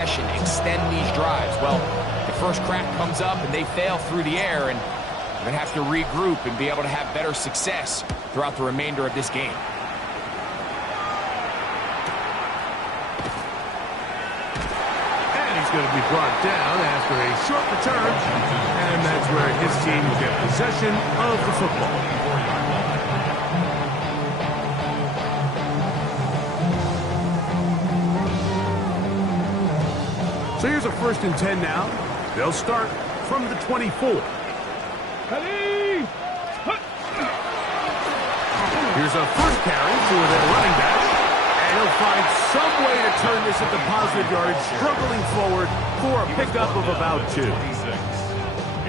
extend these drives. Well, the first crack comes up and they fail through the air, and they're going to have to regroup and be able to have better success throughout the remainder of this game. And he's going to be brought down after a short return, and that's where his team will get possession of the football. So here's a 1st and 10 now. They'll start from the 24. Here's a first carry for their running back. And he'll find some way to turn this into positive yards, struggling forward for a pickup of about 2.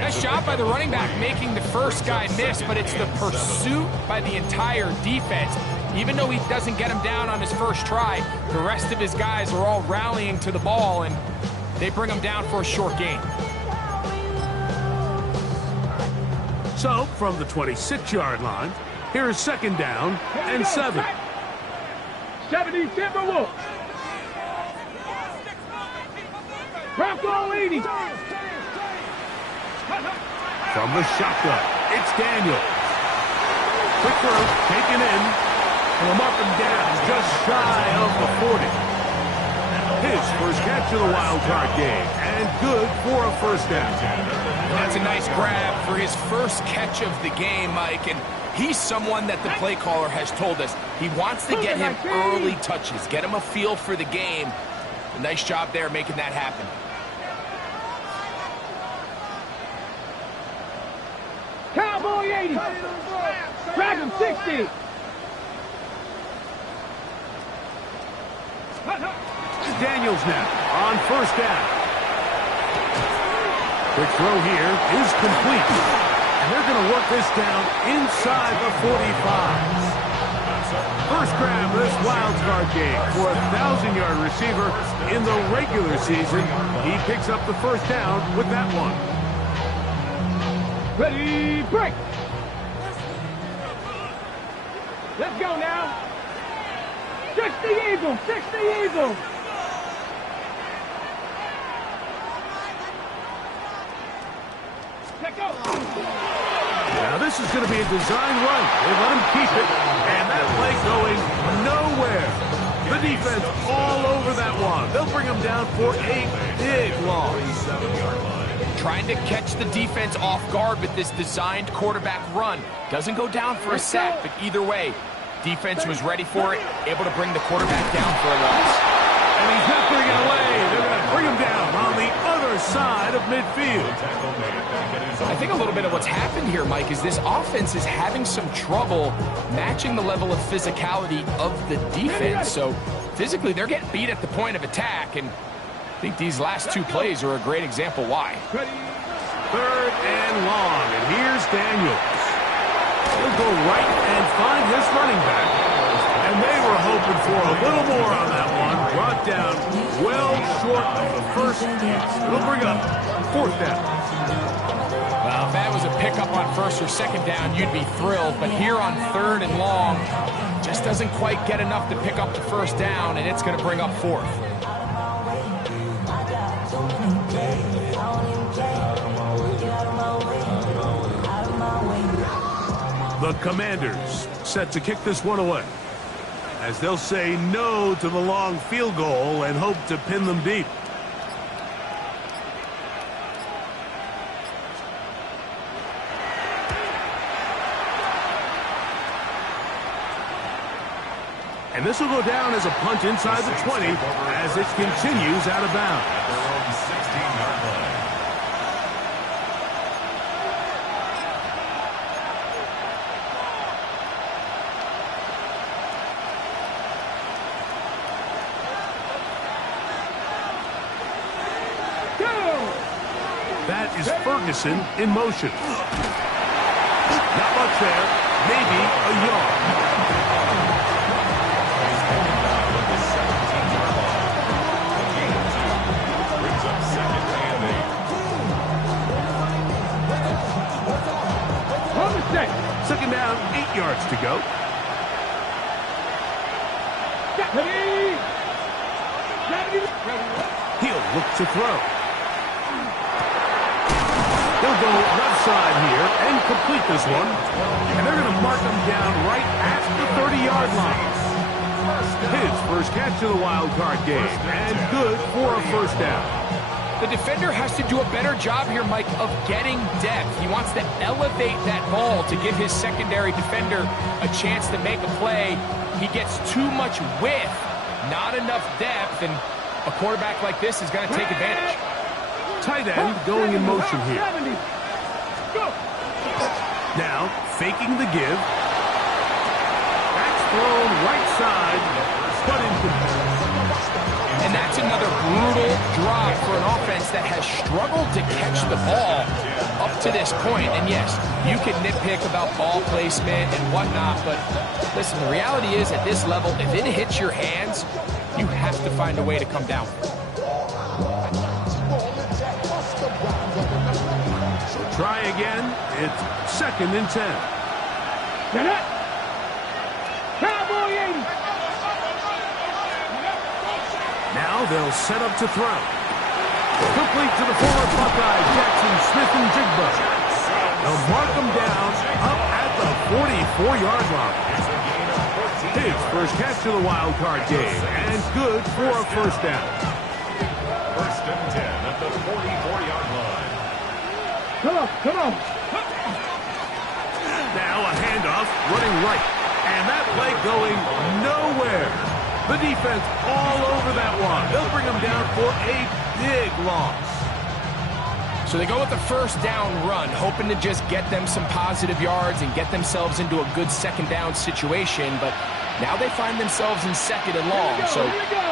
Nice job by the running back making the first guy miss, but it's the pursuit by the entire defense. Even though he doesn't get him down on his first try, the rest of his guys are all rallying to the ball, and they bring him down for a short gain. So, from the 26-yard line, here is 2nd down and 7. 70 Timberwolves. Bronco 80. From the shotgun, it's Daniels. Quick throw, taken in, and a mark him down just shy of the 40. His first catch of the wild card game, and good for a 1st down. That's a nice grab for his first catch of the game, Mike, and he's someone that the play caller has told us he wants to get him early touches, get him a feel for the game. A nice job there making that happen. Cowboy 80. Dragon 60. Daniels now on 1st down. Quick throw here is complete. And they're going to work this down inside the 45. First grab of this wild card game for a 1,000-yard receiver in the regular season. He picks up the 1st down with that one. Ready, break. Let's go now. 60 Eagles, 60 Eagles. Now this is going to be a design run. They let him keep it, and that play going nowhere. The defense all over that one. They'll bring him down for a big loss. Trying to catch the defense off guard with this designed quarterback run. Doesn't go down for a sack, but either way, defense was ready for it, able to bring the quarterback down for a loss. And he's not going to get away. They're going to bring him down on the other side of midfield. I think a little bit of what's happened here, Mike, is this offense is having some trouble matching the level of physicality of the defense. So physically, they're getting beat at the point of attack, and I think these last 2 plays are a great example why. 3rd and long, and here's Daniels. He'll go right and find his running back, and they were hoping for a little more on that one. Brought down well short of the 1st. It'll bring up 4th down. Well, if that was a pickup on 1st or 2nd down, you'd be thrilled. But here on 3rd and long, just doesn't quite get enough to pick up the 1st down, and it's going to bring up 4th. The Commanders set to kick this one away, as they'll say no to the long field goal and hope to pin them deep. And this will go down as a punt inside the 20 as it continues out of bounds. That is Ferguson in motion. Not much there. Maybe a yard. Second down, 8 yards to go. He'll look to throw. He'll go left side here and complete this one. And they're going to mark him down right at the 30-yard line. His first catch of the wild card game, and good for a first down. The defender has to do a better job here, Mike, of getting depth. He wants to elevate that ball to give his secondary defender a chance to make a play. He gets too much width, not enough depth, and a quarterback like this is going to take advantage. Tight end going in motion here. Now, faking the give. That's thrown right side, but incomplete. And that's another brutal drop for an offense that has struggled to catch the ball up to this point. And yes, you can nitpick about ball placement and whatnot, but listen, the reality is at this level, if it hits your hands, you have to find a way to come down. Try again. It's 2nd and 10. Get it. Cowboy 80. Now they'll set up to throw. Complete to the former Buckeye, Jackson Smith-Njigba. They'll mark him down up at the 44-yard line. His first catch of the wild card game, and good for a first down. 1st and 10 at the 44-yard line. Come on. Now a handoff, running right. And that play going nowhere. The defense all over that one. They'll bring him down for a big loss. So they go with the first down run, hoping to just get them some positive yards and get themselves into a good second down situation. But now they find themselves in 2nd and long. So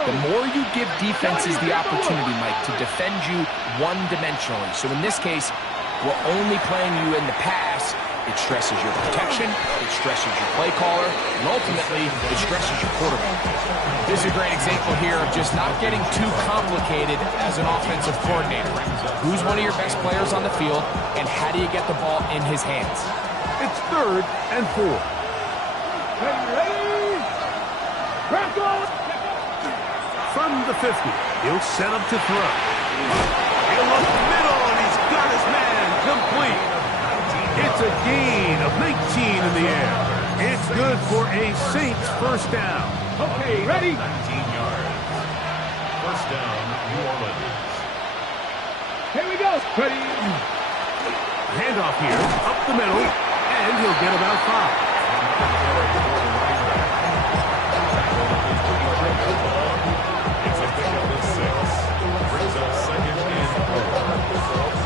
the more you give defenses the opportunity, Mike, to defend you one-dimensionally. So in this case, we're only playing you in the pass. It stresses your protection, it stresses your play caller, and ultimately, it stresses your quarterback. This is a great example here of just not getting too complicated as an offensive coordinator. Who's one of your best players on the field, and how do you get the ball in his hands? It's 3rd and 4. Ready? From the 50, he'll set up to throw. He'll look middle, and he's got his man complete. It's a gain of 19 in the air. It's good for a Saints first down. Okay, ready? 19 yards. First down, New Orleans. Here we go. Ready? Handoff here, up the middle, and he'll get about 5. It's a pick of the 6. Brings up 2nd and 4.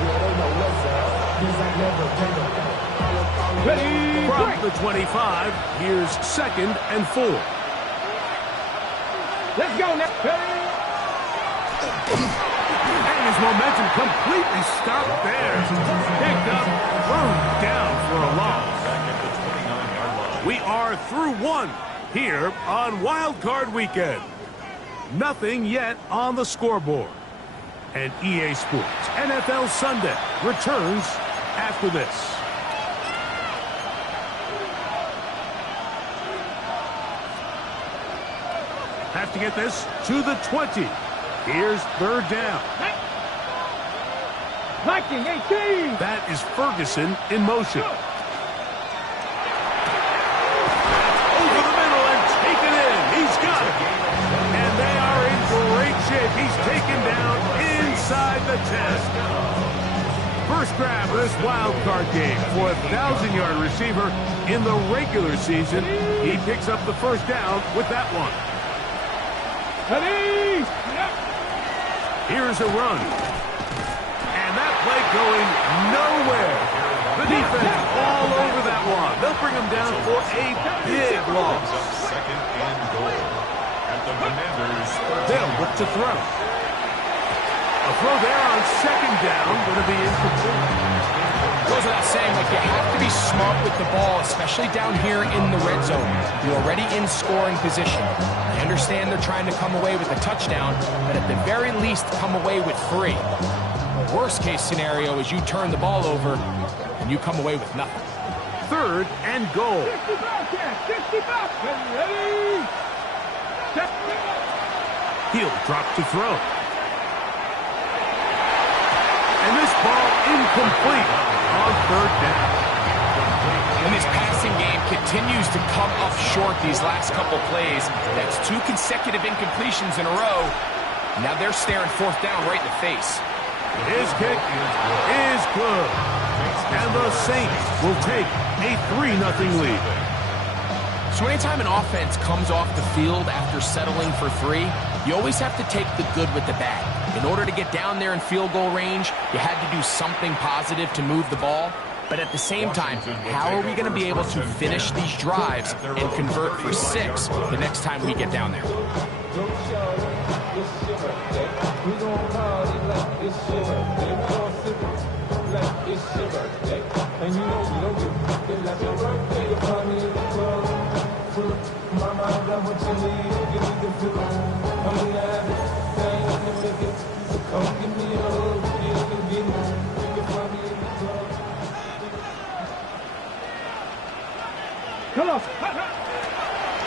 Ready? From the 25, here's 2nd and 4. Let's go now. Ready? And his momentum completely stopped there. Picked up, thrown down for a loss. Back at the 29-yard line. We are through 1 here on Wild Card Weekend. Nothing yet on the scoreboard. And EA Sports NFL Sunday returns after this. Have to get this to the 20. Here's 3rd down. Viking 18. That is Ferguson in motion. Over the middle and taken in. He's got it. And they are in great shape. He's taken down inside the 10. First grab of this wild card game for a 1,000-yard receiver in the regular season. He picks up the first down with that one. Ready? Here's a run. And that play going nowhere. The defense all over that one. They'll bring him down for a big loss. Brings up 2nd and goal. At the Commanders' 13. They'll look to throw. A throw there on 2nd down, going to be incomplete. Goes without saying, like, you have to be smart with the ball, especially down here in the red zone. You're already in scoring position. I understand they're trying to come away with a touchdown, but at the very least, come away with 3. The worst case scenario is you turn the ball over and you come away with nothing. 3rd and goal. 60 back there. 60 back. Ready? He'll drop to throw. incomplete on third down. And this passing game continues to come up short these last couple plays. That's 2 consecutive incompletions in a row. Now they're staring fourth down right in the face. His kick is good. And the Saints will take a 3-0 lead. So anytime an offense comes off the field after settling for 3, you always have to take the good with the bad. In order to get down there in field goal range, you had to do something positive to move the ball. But at the same time, how are we going to be able to finish these drives and convert for 6 the next time we get down there? Come on.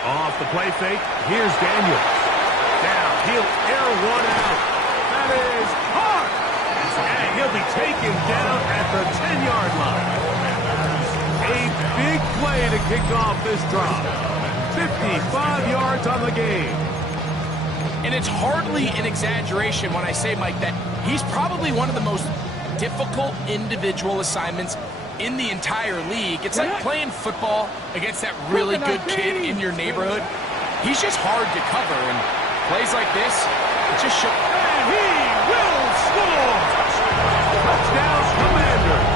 Off the play fake, here's Daniel. Down, he'll air one out. That is hard. And he'll be taken down at the 10-yard line. A big play to kick off this drive. 55 yards on the game. And it's hardly an exaggeration when I say, Mike, that he's probably one of the most difficult individual assignments in the entire league. It's like playing football against that really good kid in your neighborhood. He's just hard to cover, and plays like this, it just shows. And he will score! Touchdown, Commanders!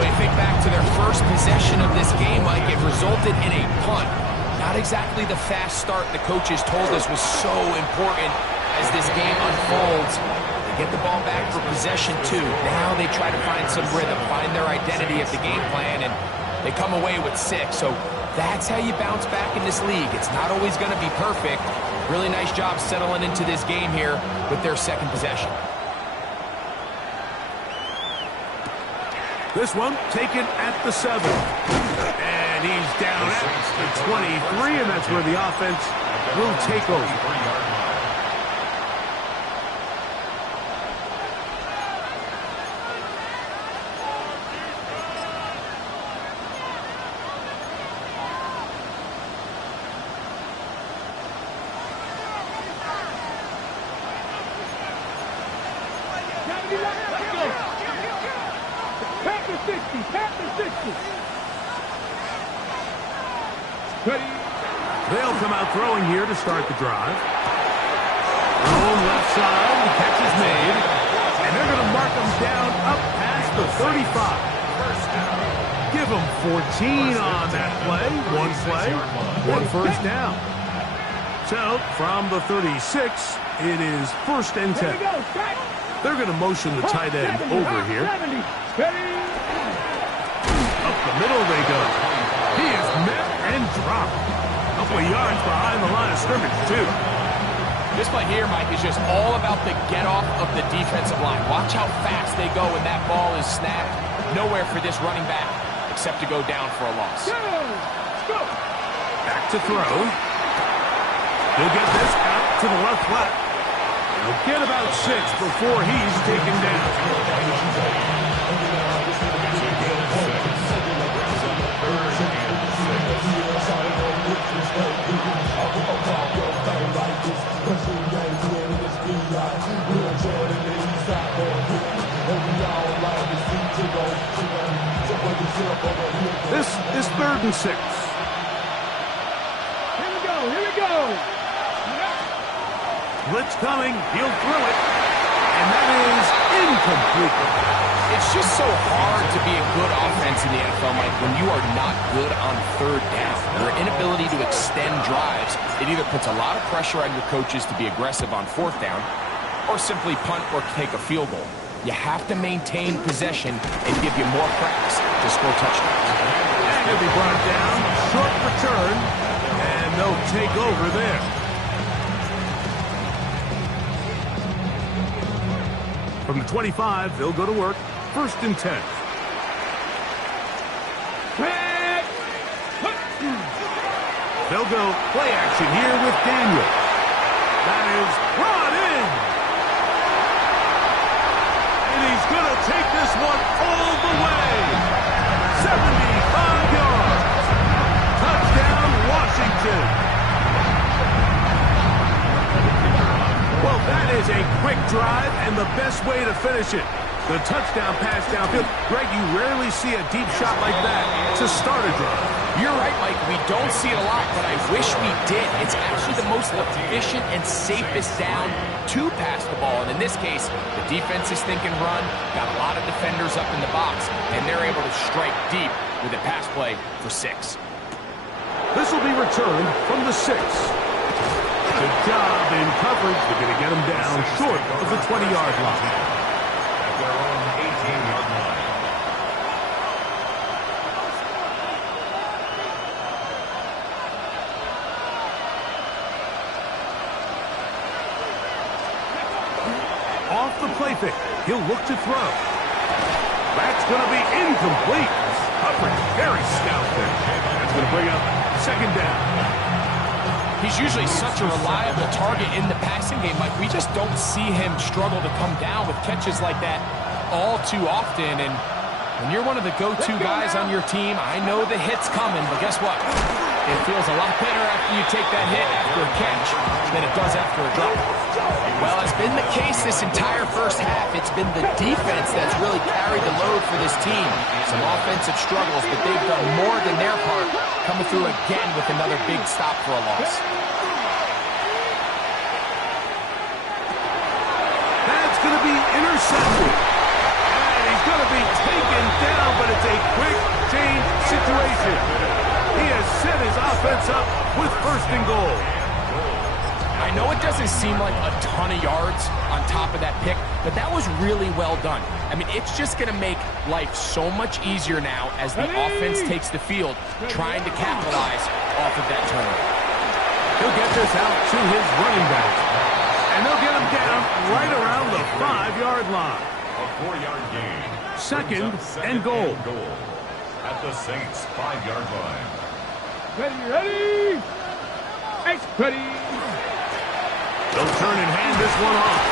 When you think back to their first possession of this game, Mike, it resulted in a punt. Not exactly the fast start the coaches told us was so important as this game unfolds. Get the ball back for possession 2. Now they try to find some rhythm, find their identity of the game plan, and they come away with 6. So that's how you bounce back in this league. It's not always going to be perfect. Really nice job settling into this game here with their second possession. This one taken at the 7. And he's down at the 23, and that's where the offense will take over. They'll come out throwing here to start the drive. Throw left side, the catch is made, and they're going to mark them down up past the 35. Give them 14 on that play, one first down. So, from the 36, it is 1st and 10. They're going to motion the tight end over here. Up the middle they go. He is met and dropped. A couple of yards behind the line of scrimmage, too. This play here, Mike, is just all about the get-off of the defensive line. Watch how fast they go when that ball is snapped. Nowhere for this running back except to go down for a loss. Back to throw. He'll get this out to the left flat. He'll get about 6 before he's taken down. This is 3rd and 6. Here we go. Blitz coming, he'll throw it, and that is incomplete. It's just so hard to be a good offense in the NFL, Mike, when you are not good on 3rd down. Your inability to extend drives, it either puts a lot of pressure on your coaches to be aggressive on 4th down, or simply punt or take a field goal. You have to maintain possession and give you more practice to score touchdowns. And he'll be brought down, short return, and they'll take over there. From the 25, they'll go to work. 1st and 10. They'll go play action here with Daniel. That is brought in. is a quick drive and the best way to finish it. The touchdown pass downfield. Greg, you rarely see a deep shot like that to start a drive. You're right, Mike. We don't see it a lot, but I wish we did. It's actually the most efficient and safest down to pass the ball. And in this case, the defense is thinking run, got a lot of defenders up in the box, and they're able to strike deep with a pass play for 6. This will be returned from the 6. Good job in coverage. They're going to get him down short of the 20-yard line. At their own 18-yard line. Off the play fake. He'll look to throw. That's going to be incomplete. Coverage very stout there. That's going to bring up second down. He's usually such a reliable target in the passing game, Mike. We just don't see him struggle to come down with catches like that all too often. And when you're one of the go-to guys on your team, I know the hit's coming, but guess what? It feels a lot better after you take that hit after a catch than it does after a drop. Well, it's been the case this entire first half. It's been the defense that's really carried the load for this team. Some offensive struggles, but they've done more than their part, coming through again with another big stop for a loss. That's going to be intercepted. And he's going to be taken down, but it's a quick change situation. He has set his offense up with first and goal. I know it doesn't seem like a ton of yards on top of that pick, but that was really well done. I mean, it's just going to make life so much easier now as the offense takes the field, trying to capitalize off of that turnover. He'll get this out to his running back. And they'll get him down right around the 5-yard line. A 4-yard gain. Second and goal. At the Saints' 5-yard line. Ready. Ready. They'll turn and hand this one off.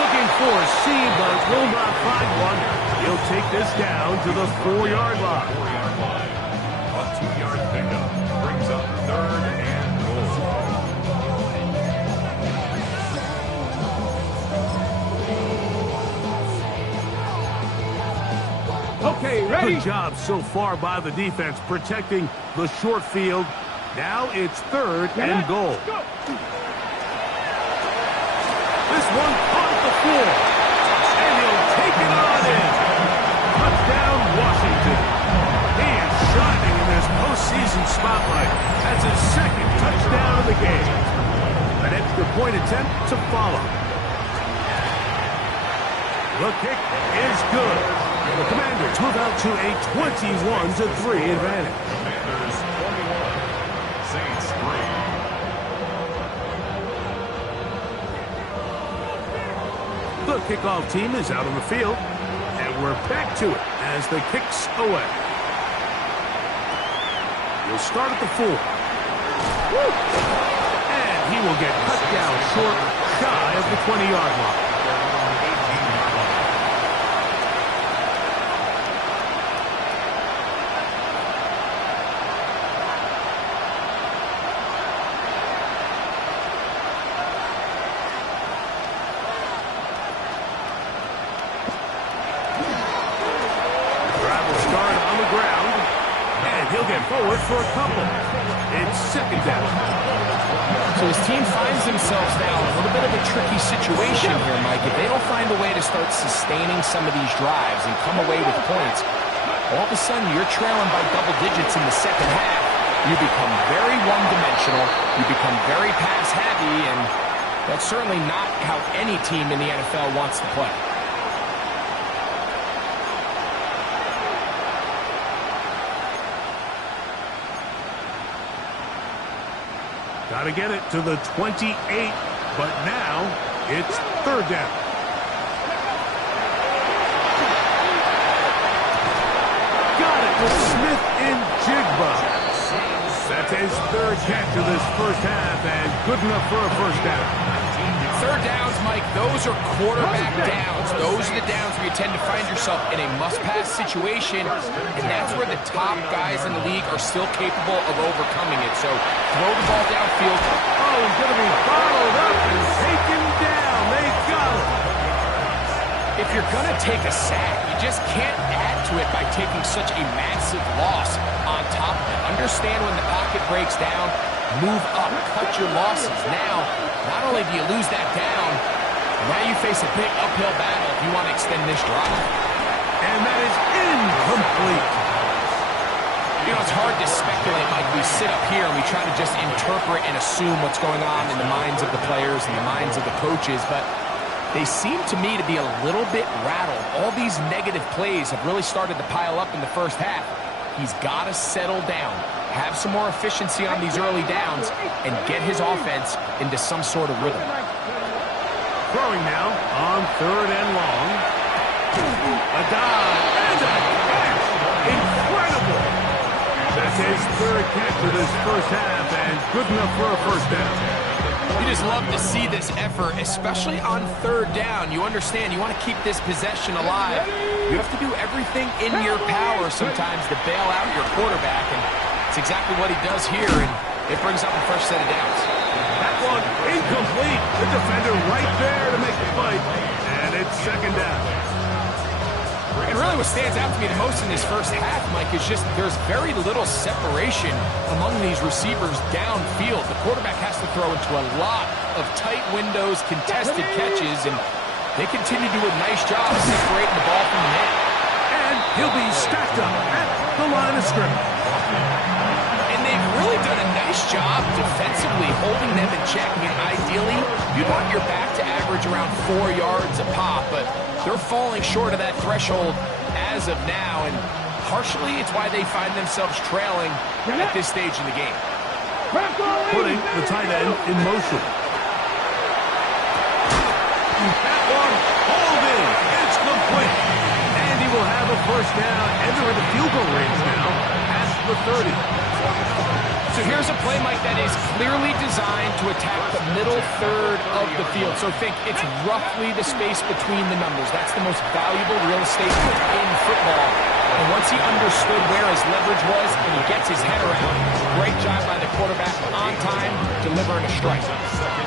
Looking for a seam, but will not find one. He'll take this down to the 4-yard line. 4-yard line. A 2-yard pickup brings up third and goal. Okay, ready. Good job so far by the defense protecting the short field. Now it's third and goal. Go. This one caught at the floor. And he'll take it on in. Touchdown, Washington. He is shining in this postseason spotlight. That's his second touchdown of the game. An extra point attempt to follow. The kick is good. The Commanders move out to a 21-3 advantage. Commanders 21, Saints 3. The kickoff team is out on the field, and we're back to it as the kick's away. We'll start at the 4. And he will get cut down short, shy of the 20-yard line. Forward for a couple. It's second down. So his team finds themselves now in a little bit of a tricky situation here, Mike. If they don't find a way to start sustaining some of these drives and come away with points, all of a sudden you're trailing by double digits in the second half. You become very one-dimensional. You become very pass-heavy, and that's certainly not how any team in the NFL wants to play. Got to get it to the 28, but now it's third down. Got it with Smith and Jigba. That's his third catch of this first half, and good enough for a first down. Third downs, Mike, those are quarterback downs. Those are the downs where you tend to find yourself in a must-pass situation, and that's where the top guys in the league are still capable of overcoming it. So throw the ball downfield. Oh, he's going to be followed up and taken down. They take a sack. You just can't add to it by taking such a massive loss on top of it. Understand when the pocket breaks down, move up, cut your losses. Now, not only do you lose that down, now you face a big uphill battle if you want to extend this drive. And that is incomplete. You know, it's hard to speculate, Mike. We sit up here and we try to just interpret and assume what's going on in the minds of the players and the minds of the coaches, but they seem to me to be a little bit rattled. All these negative plays have really started to pile up in the first half. He's got to settle down, have some more efficiency on these early downs, and get his offense into some sort of rhythm. Throwing now on 3rd and long. A dive and a catch. Incredible. That's his 3rd catch of this first half, and good enough for a first down. You just love to see this effort, especially on 3rd down. You understand, you want to keep this possession alive. You have to do everything in your power sometimes to bail out your quarterback, and it's exactly what he does here, and it brings up a fresh set of downs. That one incomplete. The defender right there to make the fight, and it's 2nd down. And really what stands out to me the most in this first half, Mike, is just there's very little separation among these receivers downfield. The quarterback has to throw into a lot of tight windows, contested catches, and they continue to do a nice job separating the ball from the man. And he'll be stacked up at the line of scrimmage. And they've really done a nice job defensively holding them in check. I mean, ideally, you'd want your back to average around 4 yards a pop, but they're falling short of that threshold as of now, and partially it's why they find themselves trailing at this stage in the game. Putting the tight end in motion. That one hauled in. It's complete. And he will have a first down, and they're in the field goal range now at the 30. So here's a play, Mike, that is clearly designed to attack the middle 3rd of the field. So think it's roughly the space between the numbers. That's the most valuable real estate in football. And once he understood where his leverage was and he gets his head around, great job by the quarterback on time, delivering a strike.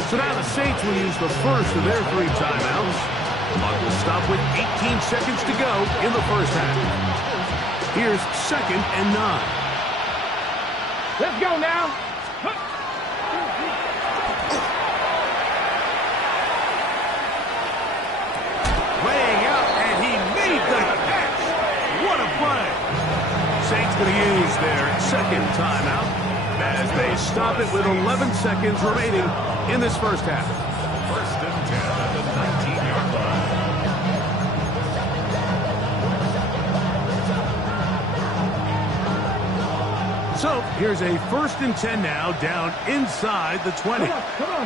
So now the Saints will use the first of their 3 timeouts. Clock will stop with 18 seconds to go in the first half. Here's 2nd and 9. Let's go now. Laying out, and he made the catch. What a play. Saints going to use their 2nd timeout as they stop it with 11 seconds remaining in this first half. 1st and 10 at the 19-yard line. So here's a 1st and 10 now, down inside the 20. Come on.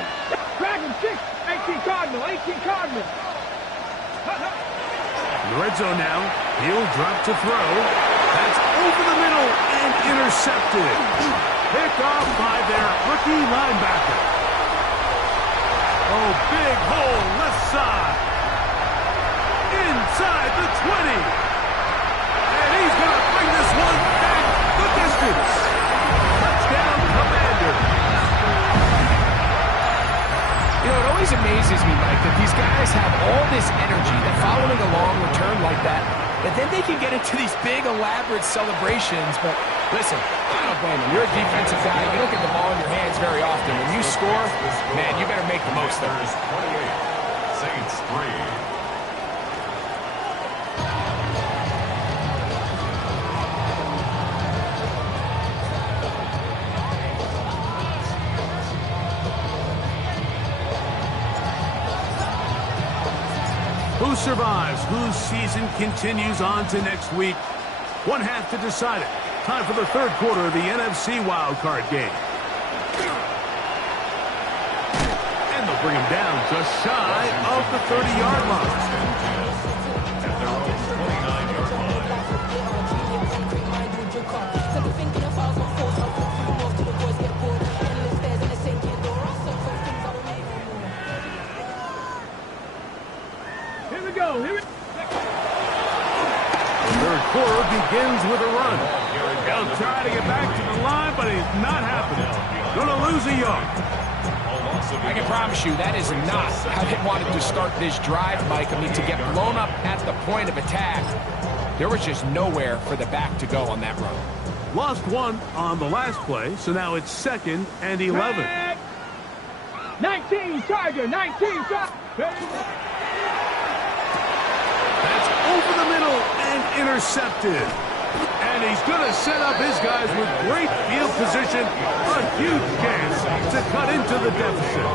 Dragon 6, 18 Cardinal, 18 Cardinal. In the red zone now, he'll drop to throw. That's over the middle and intercepted. Picked off by their rookie linebacker. Oh, big hole left side. Inside the 20. And he's going to bring this one back the distance. Touchdown, Commander. You know, it always amazes me, Mike, that these guys have all this energy that following a long return like that then they can get into these big, elaborate celebrations. But listen, I don't blame them. You're a defensive guy. You don't get the ball in your hands very often. When you score, man, you better make the most of it. 28, Saints 3. Who survives? Whose season continues on to next week? One half to decide it. Time for the third quarter of the NFC wildcard game. And they'll bring him down just shy of the 30-yard line. At their own 29-yard line. Here we go. The third quarter begins with a run. He'll try to get back to the line, but it's not happening. Going to lose a yard. A loss I can promise you that is not how they wanted to start this drive, Mike. I mean, to get blown up at the point of attack, there was just nowhere for the back to go on that run. Lost one on the last play, so now it's 2nd and 11. 19 Charger, 19 Charger. That's over the middle and intercepted. And he's going to set up his guys with great field position. A huge chance to cut into the deficit.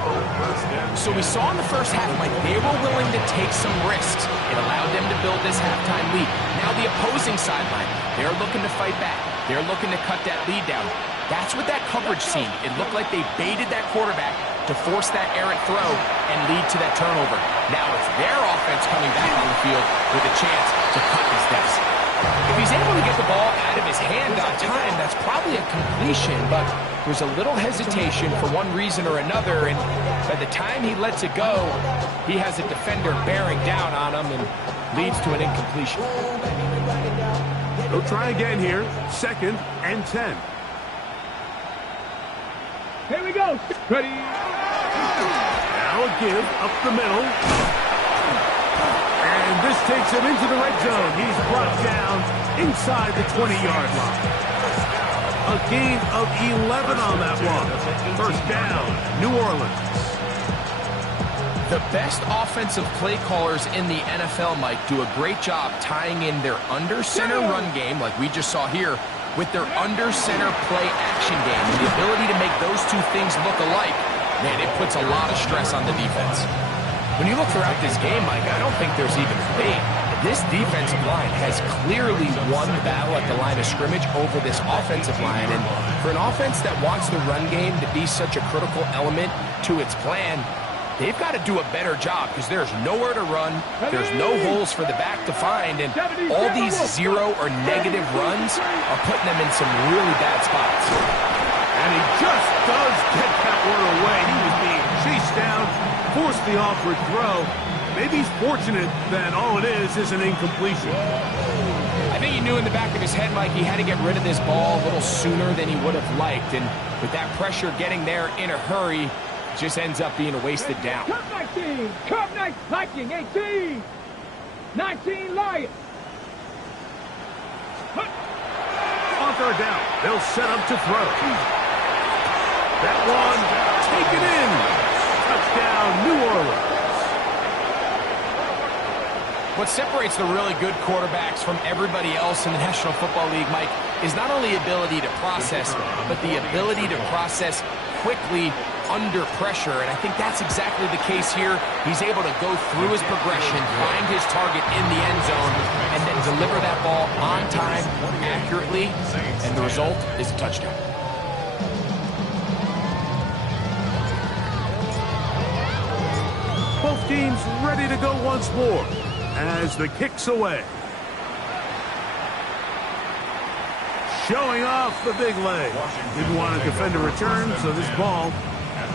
So we saw in the first half, Mike, they were willing to take some risks. It allowed them to build this halftime lead. Now the opposing sideline, they're looking to fight back. They're looking to cut that lead down. That's what that coverage seemed. It looked like they baited that quarterback to force that errant throw and lead to that turnover. Now it's their offense coming back on the field with a chance to cut this deficit. If he's able to get the ball out of his hand on time, that's probably a completion, but there's a little hesitation for one reason or another, and by the time he lets it go, he has a defender bearing down on him and leads to an incompletion. They'll try again here, 2nd and 10. Here we go. Ready. Now a give up the middle. And this takes him into the red zone. He's brought down inside the 20-yard line. A gain of 11 on that one. First down, New Orleans. The best offensive play callers in the NFL, Mike, do a great job tying in their under-center run game, like we just saw here, with their under-center play action game. And the ability to make those two things look alike, man, it puts a lot of stress on the defense. When you look throughout this game, Mike, I don't think there's even a debate. This defensive line has clearly won the battle at the line of scrimmage over this offensive line. And for an offense that wants the run game to be such a critical element to its plan, they've got to do a better job because there's nowhere to run, there's no holes for the back to find, and all these zero or negative runs are putting them in some really bad spots. And he just does get that one away. He was being chased down, forced the awkward throw. Maybe he's fortunate that all it is an incompletion. I think he knew in the back of his head, Mike, he had to get rid of this ball a little sooner than he would have liked, and with that pressure getting there in a hurry, just ends up being a wasted down. Cup 19. Cup 19. Viking 18. 19 Lions. On third down, they'll set up to throw. That one taken in. Touchdown, New Orleans. What separates the really good quarterbacks from everybody else in the National Football League, Mike, is not only ability to process, but the ability to process quickly under pressure, and I think that's exactly the case here. He's able to go through his progression, find his target in the end zone, and then deliver that ball on time, accurately, and the result is a touchdown. Both teams ready to go once more as the kick's away. Showing off the big leg. Didn't want to defend a return, so this ball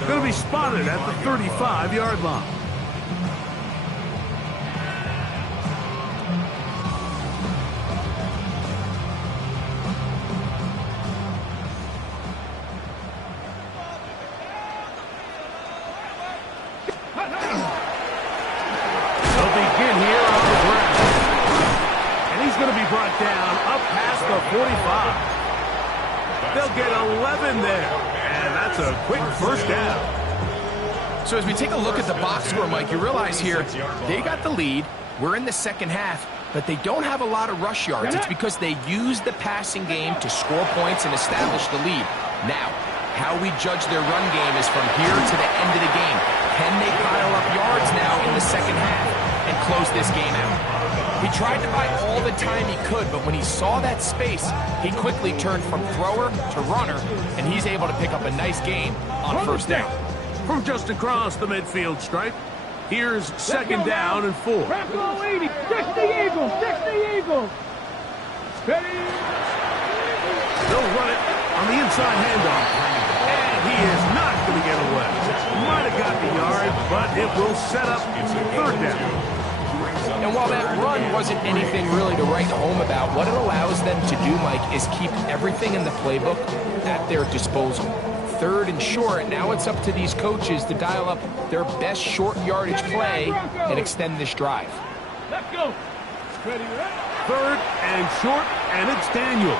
going to be spotted at the 35-yard line. They'll begin here on the ground. And he's going to be brought down up past the 45. They'll get 11 there. And that's a quick first down. So as we take a look at the box score, Mike, you realize here, they got the lead. We're in the second half, but they don't have a lot of rush yards. It's because they use the passing game to score points and establish the lead. Now, how we judge their run game is from here to the end of the game. Can they pile up yards now in the second half and close this game out? He tried to buy all the time he could, but when he saw that space, he quickly turned from thrower to runner, and he's able to pick up a nice gain on first down. From just across the midfield stripe, here's second down and 4. Bronco 80. 60 Eagles. 60 Eagles. Ready. They'll run it on the inside handoff. And he is not going to get away. Might have got the yard, but it will set up third down. And while that run wasn't anything really to write home about, what it allows them to do, Mike, is keep everything in the playbook at their disposal. 3rd and short. Now it's up to these coaches to dial up their best short yardage play and extend this drive. Let's go. Ready, 3rd and short, and it's Daniels.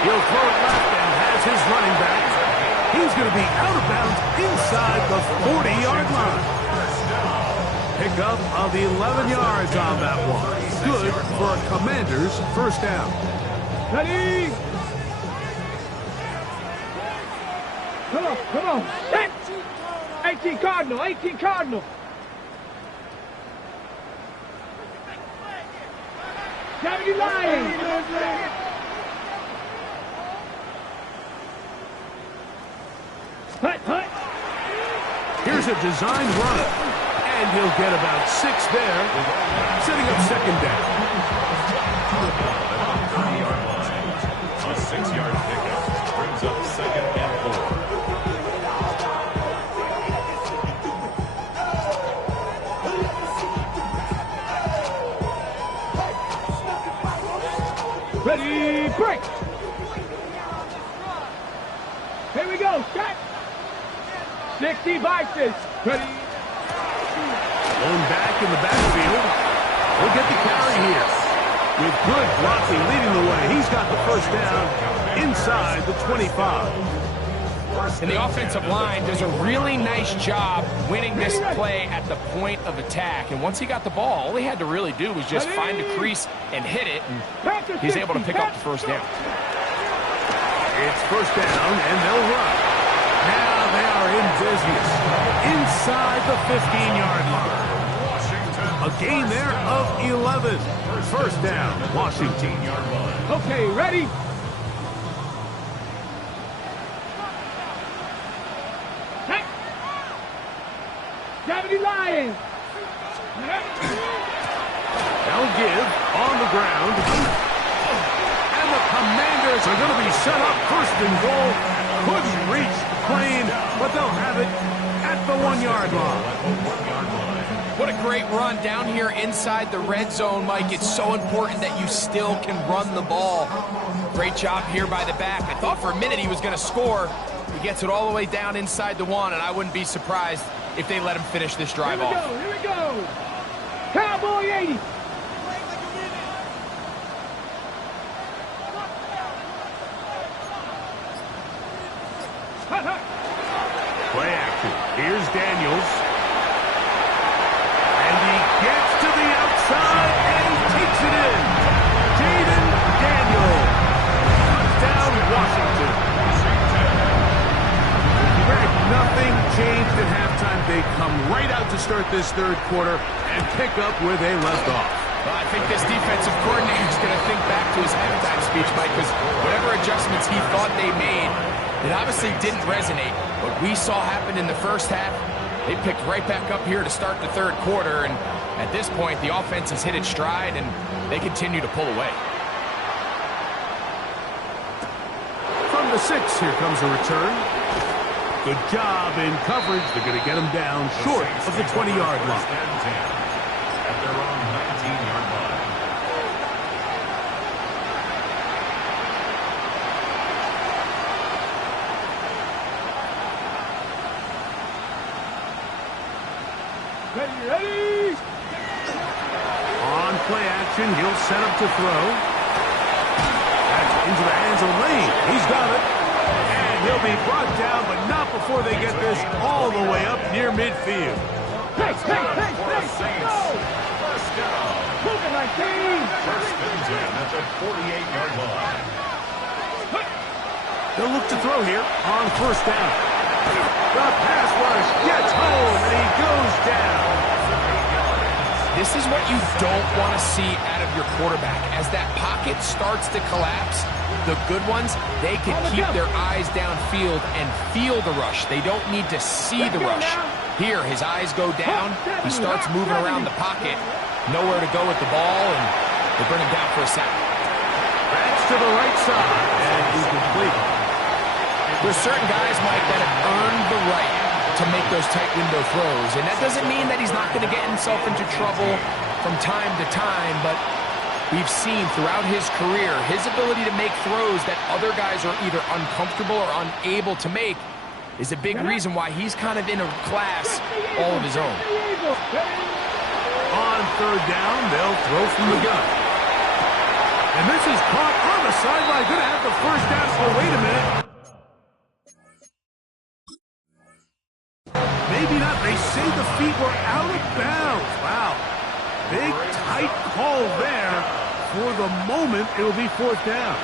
He'll throw it left and has his running back. He's going to be out of bounds inside the 40-yard line. Pickup of 11 yards on that one. Good for a Commanders first down. Ready. Come on. Set. 18 Cardinal. Deputy Lions. Hut. Here's a designed run, and he'll get about 6 there, setting up second down. 30-yard line. A 6-yard pickup brings up 2nd and 4. Ready, break. Here we go, set. 60 Vices. Ready. Going back in the backfield. He'll get the carry here. With good blocking leading the way, he's got the first down inside the 25. And the offensive line does a really nice job winning this play at the point of attack. And once he got the ball, all he had to really do was just find the crease and hit it, and he's able to pick up the first down. It's first down, and they'll run. Now they are in business inside the 15-yard line. A gain there of 11. First down, Washington. Okay, ready. Hey. Deputy Lions. They'll give on the ground. And the Commanders are going to be set up first and goal. Couldn't reach the plane, but they'll have it at the 1-yard line. What a great run down here inside the red zone, Mike. It's so important that you still can run the ball. Great job here by the back. I thought for a minute he was going to score. He gets it all the way down inside the 1, and I wouldn't be surprised if they let him finish this drive off. Here we go. Cowboy 80. Play action. Here's Daniels. And he gets to the outside and takes it in. Jaden Daniels. Touchdown, Washington. Greg, nothing changed at halftime. They come right out to start this 3rd quarter and pick up where they left off. Well, I think this defensive coordinator is going to think back to his halftime speech, Mike, because whatever adjustments he thought they made, it obviously didn't resonate. What we saw happen in the first half, they picked right back up here to start the 3rd quarter, and at this point, the offense has hit its stride, and they continue to pull away. From the 6, here comes a return. Good job in coverage. They're going to get him down short of the 20-yard line. At their own 19-yard line. Ready. On play action, he'll set up to throw. That's into the hands of Lane. He's got it. And he'll be brought down, but not before they get this all the way up near midfield. Hey, First down. Moving like First and 10 at the 48-yard line. They'll look to throw here on first down. The pass rush gets home, and he goes down. This is what you don't want to see out of your quarterback. As that pocket starts to collapse, the good ones, they can keep their eyes downfield and feel the rush. They don't need to see the rush. Here, his eyes go down. He starts moving around the pocket. Nowhere to go with the ball, and they bring him down for a sack. That's to the right side, and incomplete. There's certain guys, Mike, that have earned the right to make those tight window throws. And that doesn't mean that he's not going to get himself into trouble from time to time, but We've seen throughout his career, his ability to make throws that other guys are either uncomfortable or unable to make is a big reason why he's kind of in a class all of his own. On third down, they'll throw from the gun. And this is caught on the sideline. Going to have the first down. Oh, wait a minute. Maybe not. They say the feet were out of bounds. Wow. Big, tight call there. For the moment, it'll be fourth down.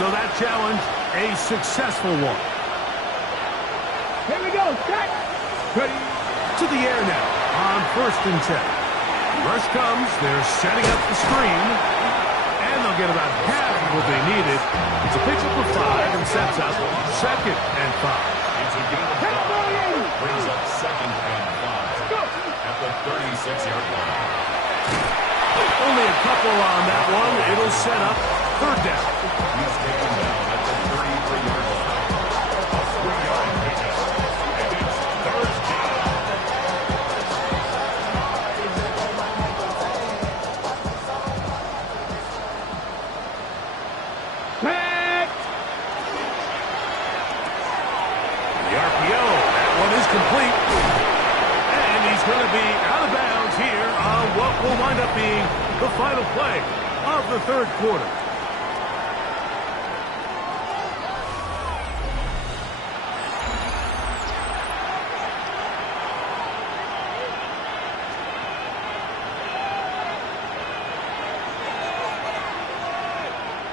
So that challenge, a successful one. Here we go. Set. Ready. To the air now on 1st and 10. Rush comes. They're setting up the screen. And they'll get about half of what they needed. It's a pickup of 5 and sets up 2nd and 5. It's a gain of 5. Brings up 2nd and 5 at the 36-yard line. Only a couple on that one. It'll set up 3rd down. He's taken down at the 33-yard line. A 3-yard pickup. And it's 3rd down. The RPO, that one is complete. And he's going to be out of bounds here on what will wind up being the final play of the 3rd quarter.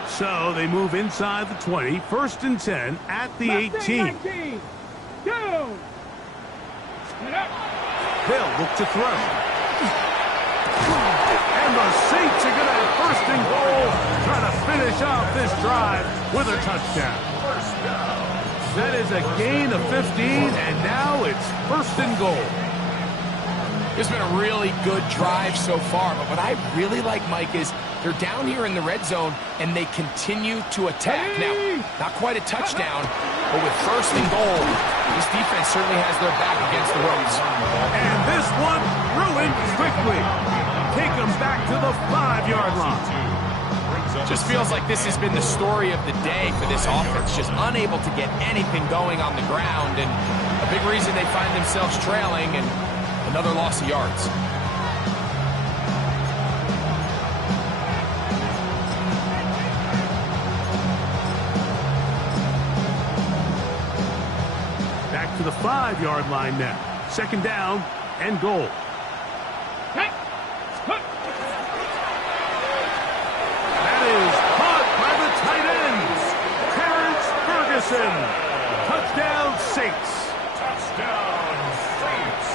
So they move inside the 20, 1st and 10 at the 18. Down. Get up. They'll look to throw. And the Saints are going to have 1st and goal, trying to finish off this drive with a touchdown. That is a gain of 15, and now it's 1st and goal. It's been a really good drive so far, but what I really like, Mike, is they're down here in the red zone, and they continue to attack. Now, not quite a touchdown, but with 1st and goal, this defense certainly has their back against the ropes. And this one ruined quickly. Take them back to the 5-yard line. Just feels like this has been the story of the day for this offense, just unable to get anything going on the ground, and a big reason they find themselves trailing, and another loss of yards. Back to the 5-yard line now. 2nd down and goal. That is caught by the tight end, Terrence Ferguson. Touchdown, Saints. Touchdown, Saints.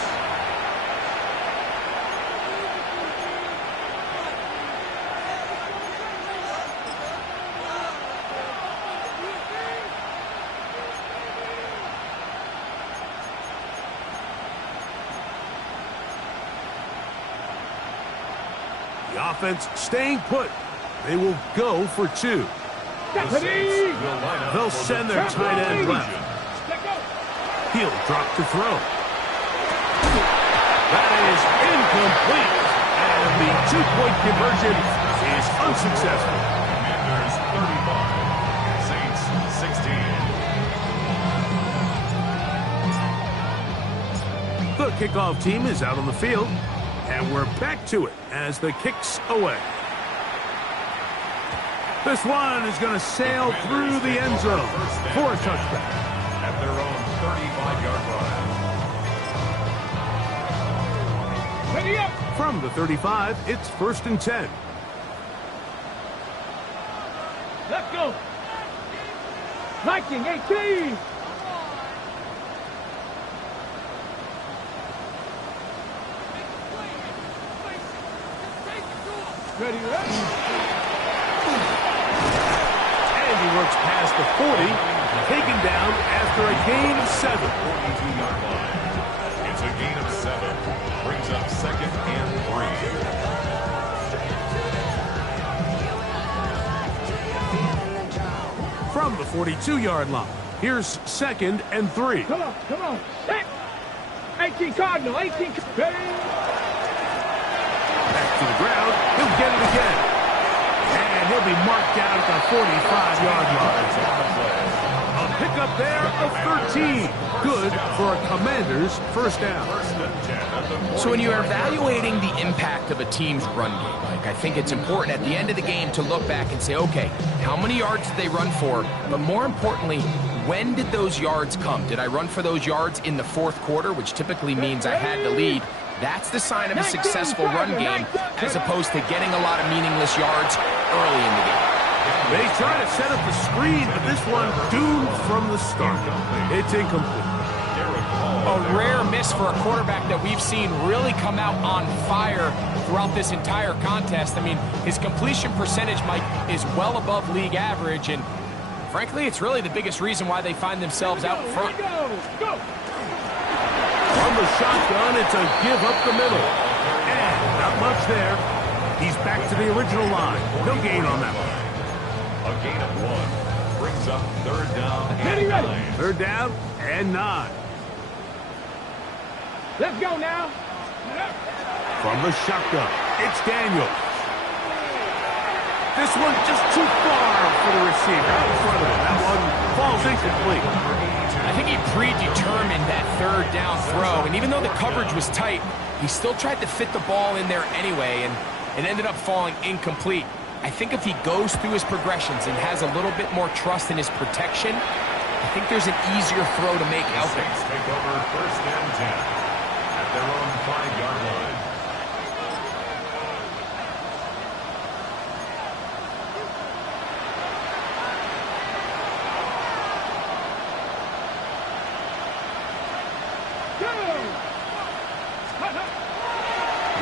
The offense staying put. They will go for 2. They'll send their tight end left. He'll drop to throw. That is incomplete. And the 2-point conversion is unsuccessful. Commanders 35, Saints 16. The kickoff team is out on the field. And we're back to it as the kick's away. This one is going to sail through the end zone for a touchback. At their own 35-yard line. Ready up. From the 35, it's 1st and 10. Let's go. Viking 18. Ready, ready. And he works past the 40, taken down after a gain of 7. 42-yard line. It's a gain of 7. Brings up 2nd and 3. From the 42-yard line, here's 2nd and 3. Come on. Set. 18 Cardinal, 18. Ready. to the ground. He'll get it again. And he'll be marked down at the 45-yard line. A pickup there of 13. Good for a Commanders first down. So when you're evaluating the impact of a team's run game, Mike, I think it's important at the end of the game to look back and say, okay, how many yards did they run for? But more importantly, when did those yards come? Did I run for those yards in the fourth quarter, which typically means I had the lead? That's the sign of a successful run game, as opposed to getting a lot of meaningless yards early in the game. They try to set up the screen, but this one doomed from the start. It's incomplete. A rare miss for a quarterback that we've seen really come out on fire throughout this entire contest. I mean, his completion percentage, Mike, is well above league average, and frankly, it's really the biggest reason why they find themselves out front. Go! From the shotgun, it's a give up the middle. And not much there. He's back to the original line. No gain on that one. A gain of 1 brings up third down and 9. Third down and 9. Let's go now. From the shotgun, it's Daniels. This one just too far for the receiver. Out in front of him. That one falls incomplete. I think he predetermined that third down throw, and even though the coverage was tight, he still tried to fit the ball in there anyway, and it ended up falling incomplete. I think if he goes through his progressions and has a little bit more trust in his protection, I think there's an easier throw to make out there. Saints take over first and 10 at their own 5-yard line.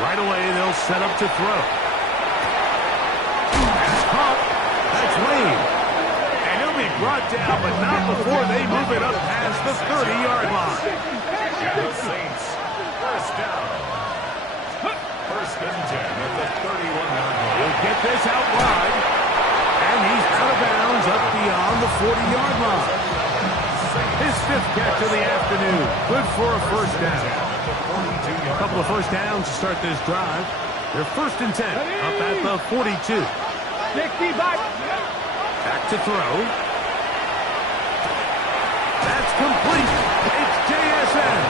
Right away, they'll set up to throw. That's caught. That's Wayne. And he'll be brought down, but not before they move it up past the 30-yard line. And the Saints first down. First and 10 at the 31-yard line. He'll get this out wide. And he's out of bounds up beyond the 40-yard line. His 5th catch of the afternoon. Good for a first down. A couple of first downs to start this drive. They're first and 10 up at the 42. 60 back. Back to throw. That's complete. It's JSN.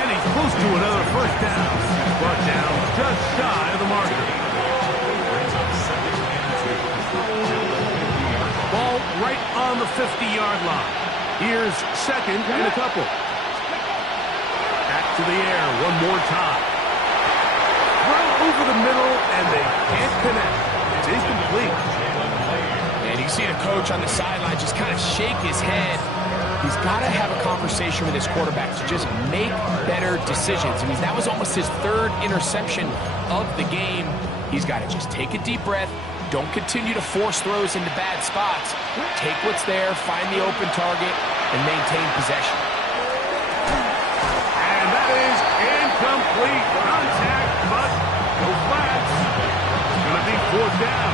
And he's close to another first down. Brought down just shy of the marker. Ball right on the 50-yard line. Here's second and a couple. Back to the air one more time. Throw over the middle, and they can't connect. It's incomplete. And you see the coach on the sideline just kind of shake his head. He's got to have a conversation with his quarterback to just make better decisions. I mean, that was almost his 3rd interception of the game. He's got to just take a deep breath. Don't continue to force throws into bad spots. Take what's there, find the open target, and maintain possession. And that is incomplete. Contact, but no flats. It's going to be 4th down.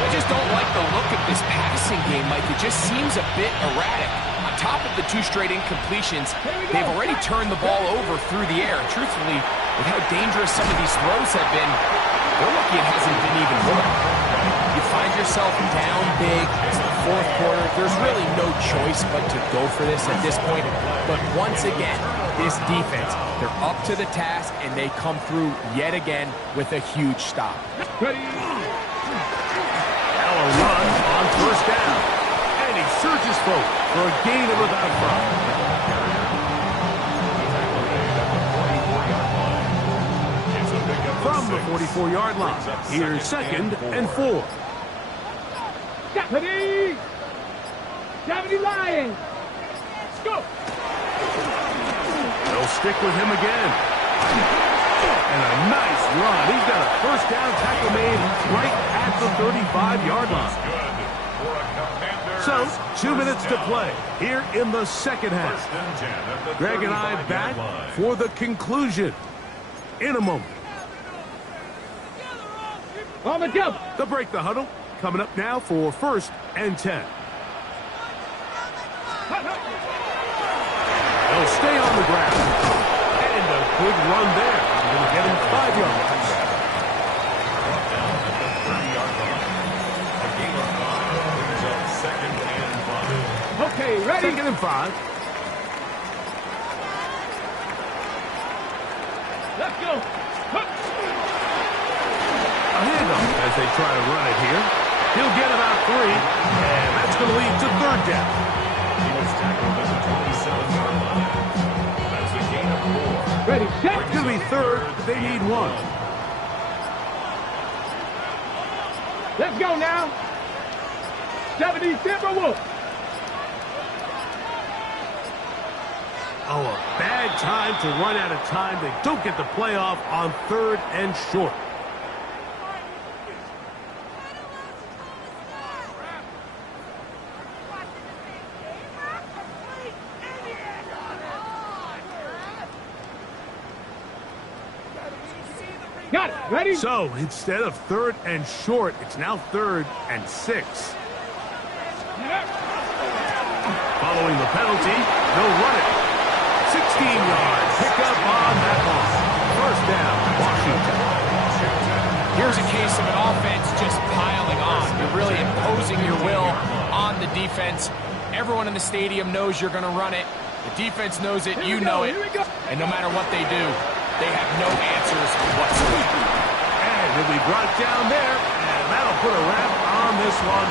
I just don't like the look of this passing game, Mike. It just seems a bit erratic. On top of the 2 straight incompletions, they've already turned the ball over through the air. And truthfully, with how dangerous some of these throws have been, they're lucky it hasn't been even more. You find yourself down big. It's the 4th quarter. There's really no choice but to go for this at this point. But once again, this defense, they're up to the task, and they come through yet again with a huge stop. Ready. Now a run on first down. And he surges forward for a gain of about 5. From the 44-yard line, here's second and 4. Deputy! Deputy Lions! Let's go! They'll stick with him again. And a nice run. He's got a first down tackle made right at the 35-yard line. So, 2 minutes to play here in the second half. Greg and I back for the conclusion in a moment. On the jump! The break the huddle coming up now for first and 10. They'll stay on the ground. And a good run there. Going to get him 5 yards. Brought down at the 30-yard line. A gain of 5 brings up 2nd and 5. Okay, ready? 2nd and 5. Let's go. Hook. A handoff as they try to run it here. He'll get about 3, and that's going to lead to 3rd down. He was tackled at the 27-yard line. That's a gain of 4. Ready, set. It's going to be 3rd. They need 1. Let's go now. 70 Timberwolves. Oh, a bad time to run out of time. They don't get the playoff on 3rd and short. Got it. Ready? So instead of 3rd and short, it's now 3rd and 6. Following the penalty, they'll run it. 16 yards. Pick up on that one. 1st down, Washington. Here's a case of an offense just piling on. You're really imposing your will on the defense. Everyone in the stadium knows you're going to run it. The defense knows it, you know it. And no matter what they do, they have no answers whatsoever. And he'll be brought down there, and that'll put a wrap on this one.